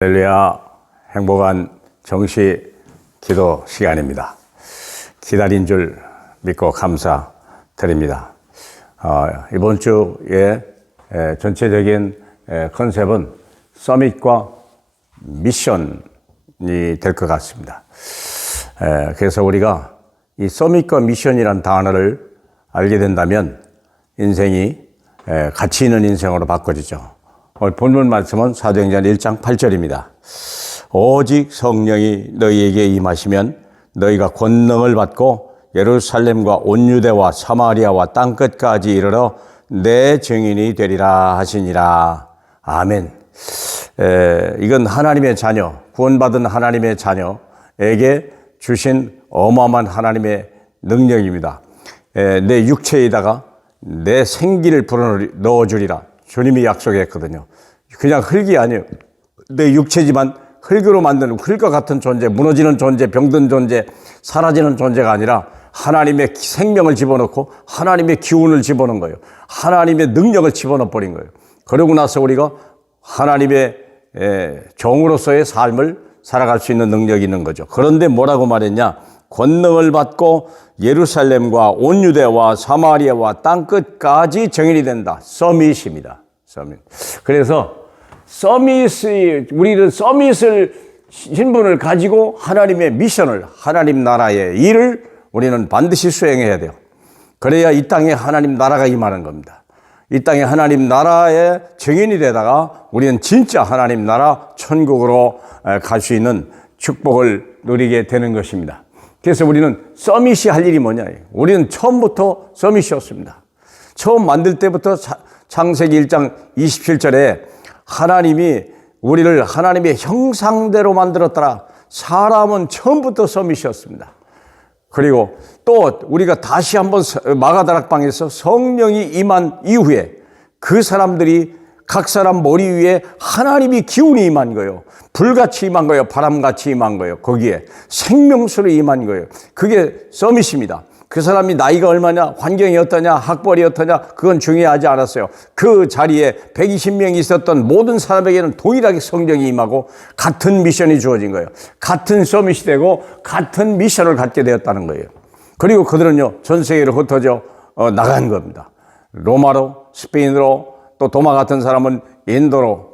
할렐루야, 행복한 정시 기도 시간입니다. 기다린 줄 믿고 감사드립니다. 이번 주에 전체적인 컨셉은 서밋과 미션이 될 것 같습니다. 그래서 우리가 이 서밋과 미션이라는 단어를 알게 된다면 인생이 가치 있는 인생으로 바꿔지죠. 오늘 본문 말씀은 사도행전 1장 8절입니다. 오직 성령이 너희에게 임하시면 너희가 권능을 받고 예루살렘과 온 유대와 사마리아와 땅끝까지 이르러 내 증인이 되리라 하시니라. 아멘. 이건 하나님의 자녀, 구원받은 하나님의 자녀에게 주신 어마어마한 하나님의 능력입니다. 내 육체에다가 내 생기를 불어넣어주리라. 주님이 약속했거든요. 그냥 흙이 아니에요. 내 육체지만 흙으로 만든 흙과 같은 존재, 무너지는 존재, 병든 존재, 사라지는 존재가 아니라 하나님의 생명을 집어넣고 하나님의 기운을 집어넣은 거예요. 하나님의 능력을 집어넣어 버린 거예요. 그러고 나서 우리가 하나님의 종으로서의 삶을 살아갈 수 있는 능력이 있는 거죠. 그런데 뭐라고 말했냐? 권능을 받고 예루살렘과 온 유대와 사마리아와 땅끝까지 정인이 된다. 서밋입니다. 서밋. 그래서 우리는 서밋을 신분을 가지고 하나님의 미션을, 하나님 나라의 일을 우리는 반드시 수행해야 돼요. 그래야 이 땅에 하나님 나라가 임하는 겁니다. 이 땅에 하나님 나라의 정인이 되다가 우리는 진짜 하나님 나라 천국으로 갈 수 있는 축복을 누리게 되는 것입니다. 그래서 우리는 서밋이 할 일이 뭐냐? 우리는 처음부터 서밋이었습니다. 처음 만들 때부터 창세기 1장 27절에 하나님이 우리를 하나님의 형상대로 만들었더라. 사람은 처음부터 서밋이었습니다. 그리고 또 우리가 다시 한번 마가다락방에서 성령이 임한 이후에 그 사람들이 각 사람 머리 위에 하나님이 기운이 임한 거예요. 불같이 임한 거예요. 바람같이 임한 거예요. 거기에 생명수로 임한 거예요. 그게 서밋입니다. 그 사람이 나이가 얼마냐, 환경이 어떠냐, 학벌이 어떠냐, 그건 중요하지 않았어요. 그 자리에 120명이 있었던 모든 사람에게는 동일하게 성령이 임하고 같은 미션이 주어진 거예요. 같은 서밋이 되고 같은 미션을 갖게 되었다는 거예요. 그리고 그들은요, 전 세계로 흩어져 나간 겁니다. 로마로, 스페인으로, 또 도마 같은 사람은 인도로.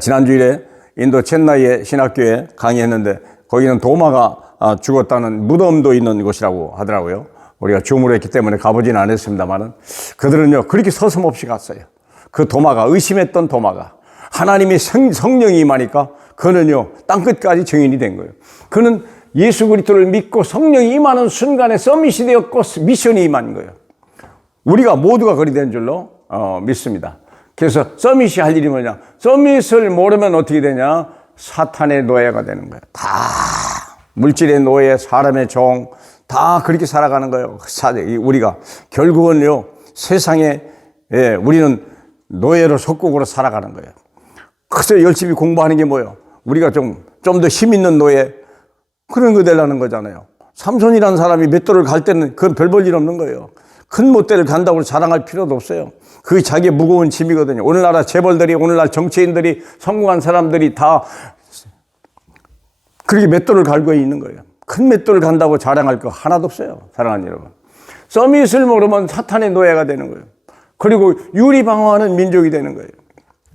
지난주일에 인도 첸나이의 신학교에 강의했는데 거기는 도마가 죽었다는 무덤도 있는 곳이라고 하더라고요. 우리가 주무했기 때문에 가보지는 않았습니다만은 그들은요, 그렇게 서슴없이 갔어요. 그 도마가, 의심했던 도마가 하나님의 성령이 임하니까 그는요, 땅끝까지 증인이 된 거예요. 그는 예수 그리스도를 믿고 성령이 임하는 순간에 서밋이 되었고 미션이 임한 거예요. 우리가 모두가 그리 된 줄로 믿습니다. 그래서 서밋이 할 일이 뭐냐? 서밋을 모르면 어떻게 되냐? 사탄의 노예가 되는 거예요. 다 물질의 노예, 사람의 종, 다 그렇게 살아가는 거예요. 우리가 결국은요, 세상에 우리는 노예로 속국으로 살아가는 거예요. 그래서 열심히 공부하는 게 뭐예요? 우리가 좀 더 힘 있는 노예, 그런 거 되려는 거잖아요. 삼손이라는 사람이 맷돌을 갈 때는 그건 별 볼 일 없는 거예요. 큰 못대를 간다고 자랑할 필요도 없어요. 그게 자기의 무거운 짐이거든요. 오늘날 재벌들이, 오늘날 정치인들이, 성공한 사람들이 다 그렇게 맷돌을 갈고 있는 거예요. 큰 맷돌을 간다고 자랑할 거 하나도 없어요. 사랑하는 여러분. 서밋을 모르면 사탄의 노예가 되는 거예요. 그리고 유리방어하는 민족이 되는 거예요.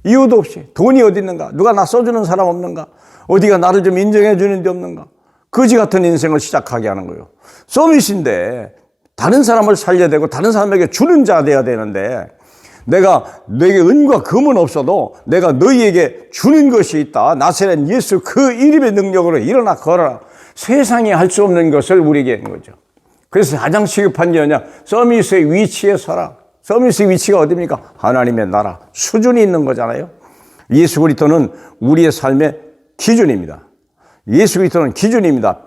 이유도 없이. 돈이 어디 있는가? 누가 나 써주는 사람 없는가? 어디가 나를 좀 인정해 주는 데 없는가? 거지 같은 인생을 시작하게 하는 거예요. 서밋인데 다른 사람을 살려야 되고 다른 사람에게 주는 자가 돼야 되는데 내게 은과 금은 없어도 내가 너희에게 주는 것이 있다. 나사렛 예수 그 이름의 능력으로 일어나 걸어라. 세상이 할 수 없는 것을 우리에게 하는 거죠. 그래서 가장 시급한 게 뭐냐? 서밋의 위치에 서라. 서밋의 위치가 어디입니까? 하나님의 나라. 수준이 있는 거잖아요. 예수 그리스도는 우리의 삶의 기준입니다. 예수 그리스도는 기준입니다.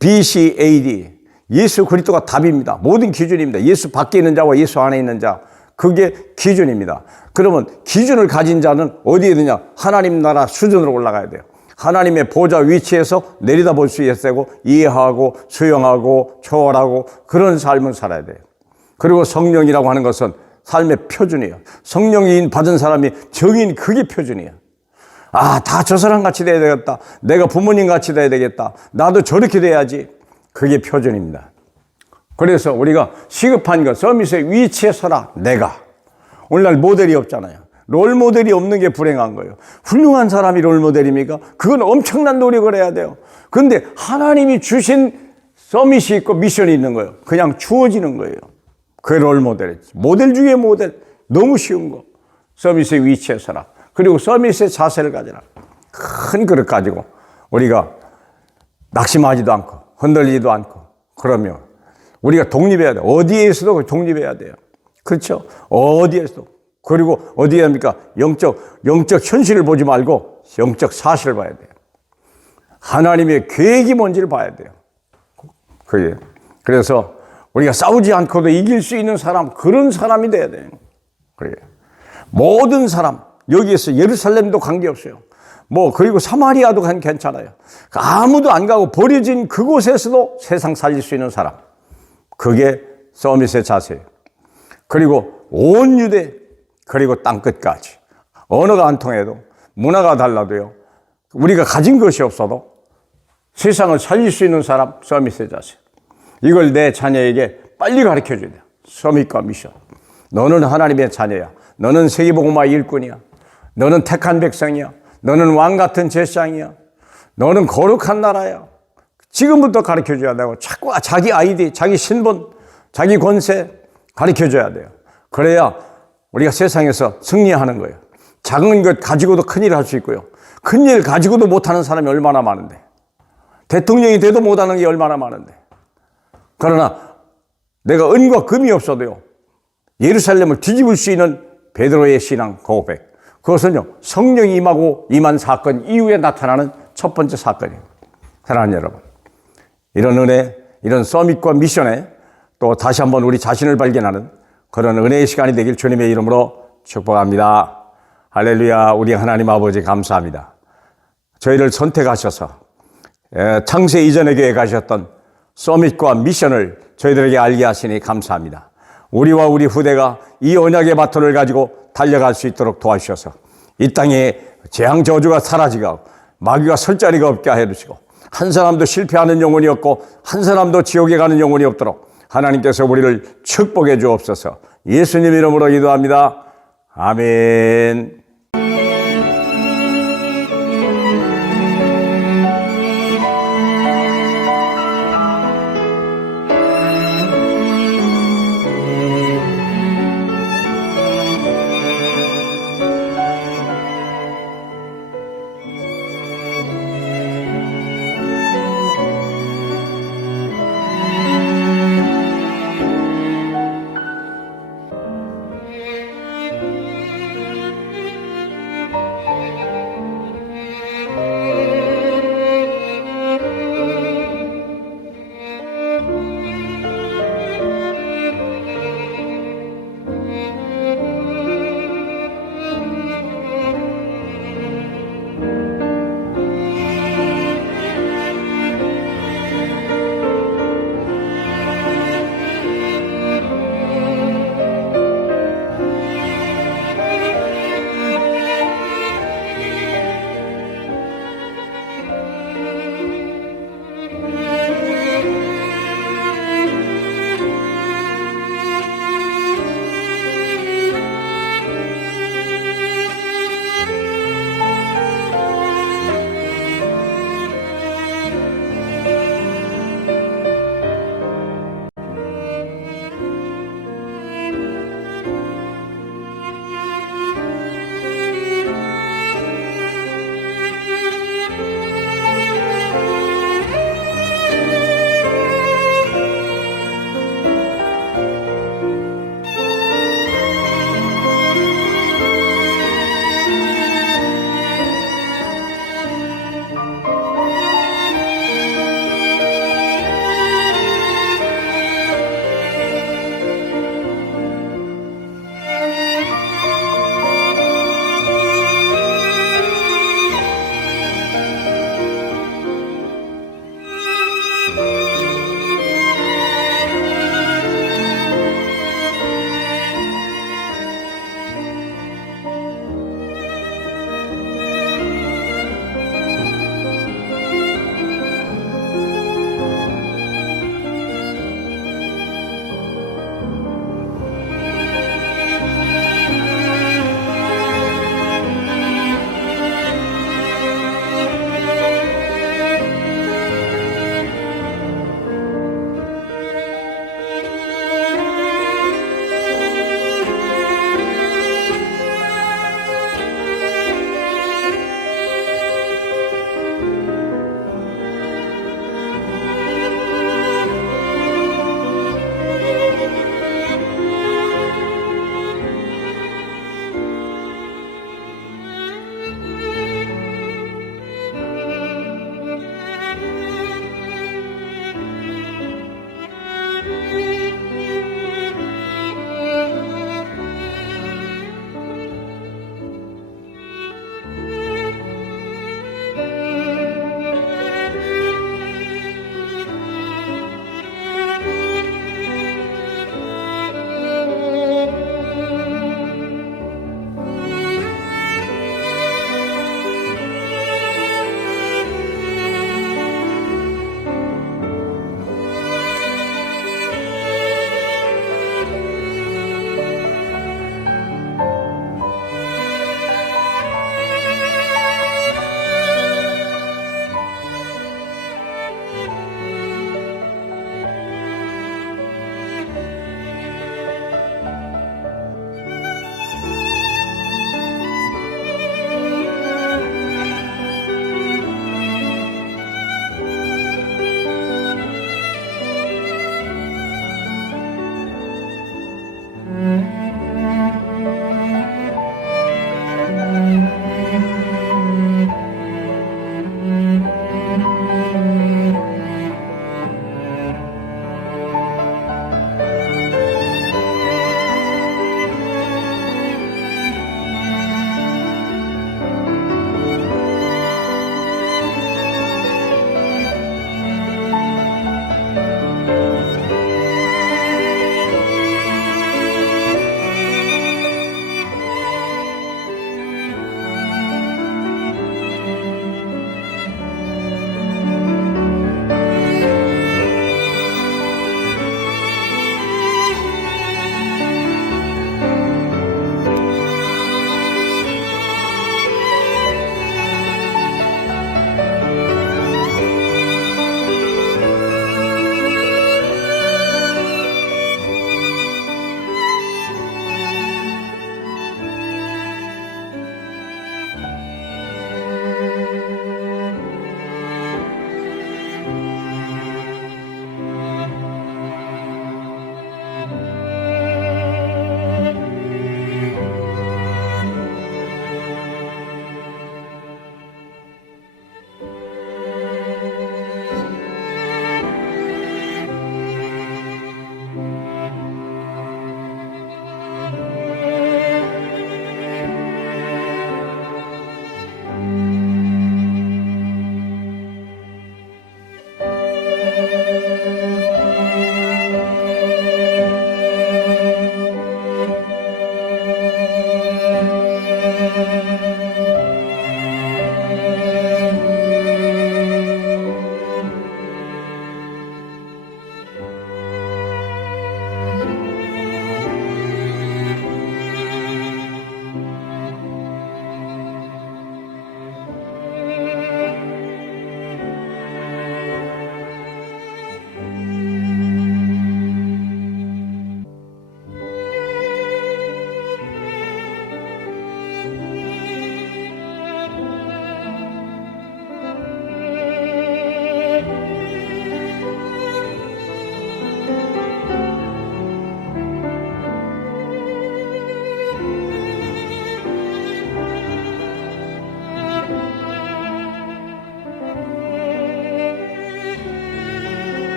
BCAD. 예수 그리스도가 답입니다. 모든 기준입니다. 예수 밖에 있는 자와 예수 안에 있는 자. 그게 기준입니다. 그러면 기준을 가진 자는 어디에 있느냐? 하나님 나라 수준으로 올라가야 돼요. 하나님의 보좌 위치에서 내려다볼 수 있어야 되고 이해하고 수용하고 초월하고 그런 삶을 살아야 돼요. 그리고 성령이라고 하는 것은 삶의 표준이에요. 성령이 받은 사람이 정인 그게 표준이에요. 아, 다 저 사람 같이 돼야 되겠다. 내가 부모님 같이 돼야 되겠다. 나도 저렇게 돼야지. 그게 표준입니다. 그래서 우리가 시급한 것, 서밋의 위치에 서라. 내가. 오늘날 모델이 없잖아요. 롤 모델이 없는 게 불행한 거예요. 훌륭한 사람이 롤 모델입니까? 그건 엄청난 노력을 해야 돼요. 그런데 하나님이 주신 서밋이 있고 미션이 있는 거예요. 그냥 주어지는 거예요. 그게 롤 모델이지. 모델 중에 모델. 너무 쉬운 거. 서밋의 위치에 서라. 그리고 서밋의 자세를 가져라. 큰 그릇 가지고 우리가 낙심하지도 않고 흔들리지도 않고 그러면 우리가 독립해야 돼요. 어디에서도 독립해야 돼요. 그렇죠? 어디에서도. 그리고 어디에 합니까? 영적 현실을 보지 말고 영적 사실을 봐야 돼요. 하나님의 계획이 뭔지를 봐야 돼요. 그게. 그래서 우리가 싸우지 않고도 이길 수 있는 사람, 그런 사람이 돼야 돼요. 그래요. 모든 사람, 여기에서 예루살렘도 관계없어요. 그리고 사마리아도 괜찮아요. 아무도 안 가고 버려진 그곳에서도 세상 살릴 수 있는 사람. 그게 서밋의 자세예요. 그리고 온 유대, 그리고 땅끝까지. 언어가 안 통해도, 문화가 달라도요. 우리가 가진 것이 없어도 세상을 살릴 수 있는 사람, 서밋의 자세. 이걸 내 자녀에게 빨리 가르쳐줘야 돼요. 서밋과 미션. 너는 하나님의 자녀야. 너는 세계복음화 일꾼이야. 너는 택한 백성이야. 너는 왕 같은 제사장이야. 너는 거룩한 나라야. 지금부터 가르쳐줘야 되고 자꾸 자기 아이디, 자기 신분, 자기 권세 가르쳐줘야 돼요. 그래야 우리가 세상에서 승리하는 거예요. 작은 것 가지고도 큰일 할 수 있고요. 큰일 가지고도 못하는 사람이 얼마나 많은데. 대통령이 돼도 못하는 게 얼마나 많은데. 그러나 내가 은과 금이 없어도요. 예루살렘을 뒤집을 수 있는 베드로의 신앙 고백. 그것은요. 성령이 임한 사건 이후에 나타나는 첫 번째 사건이에요. 사랑하는 여러분. 이런 은혜, 이런 서밋과 미션에 또 다시 한번 우리 자신을 발견하는 그런 은혜의 시간이 되길 주님의 이름으로 축복합니다. 할렐루야. 우리 하나님 아버지 감사합니다. 저희를 선택하셔서 창세 이전의 교회에 가셨던 서밋과 미션을 저희들에게 알게 하시니 감사합니다. 우리와 우리 후대가 이 언약의 바톤을 가지고 달려갈 수 있도록 도와주셔서 이 땅에 재앙 저주가 사라지고 마귀가 설 자리가 없게 해주시고 한 사람도 실패하는 영혼이 없고 한 사람도 지옥에 가는 영혼이 없도록 하나님께서 우리를 축복해 주옵소서. 예수님 이름으로 기도합니다. 아멘.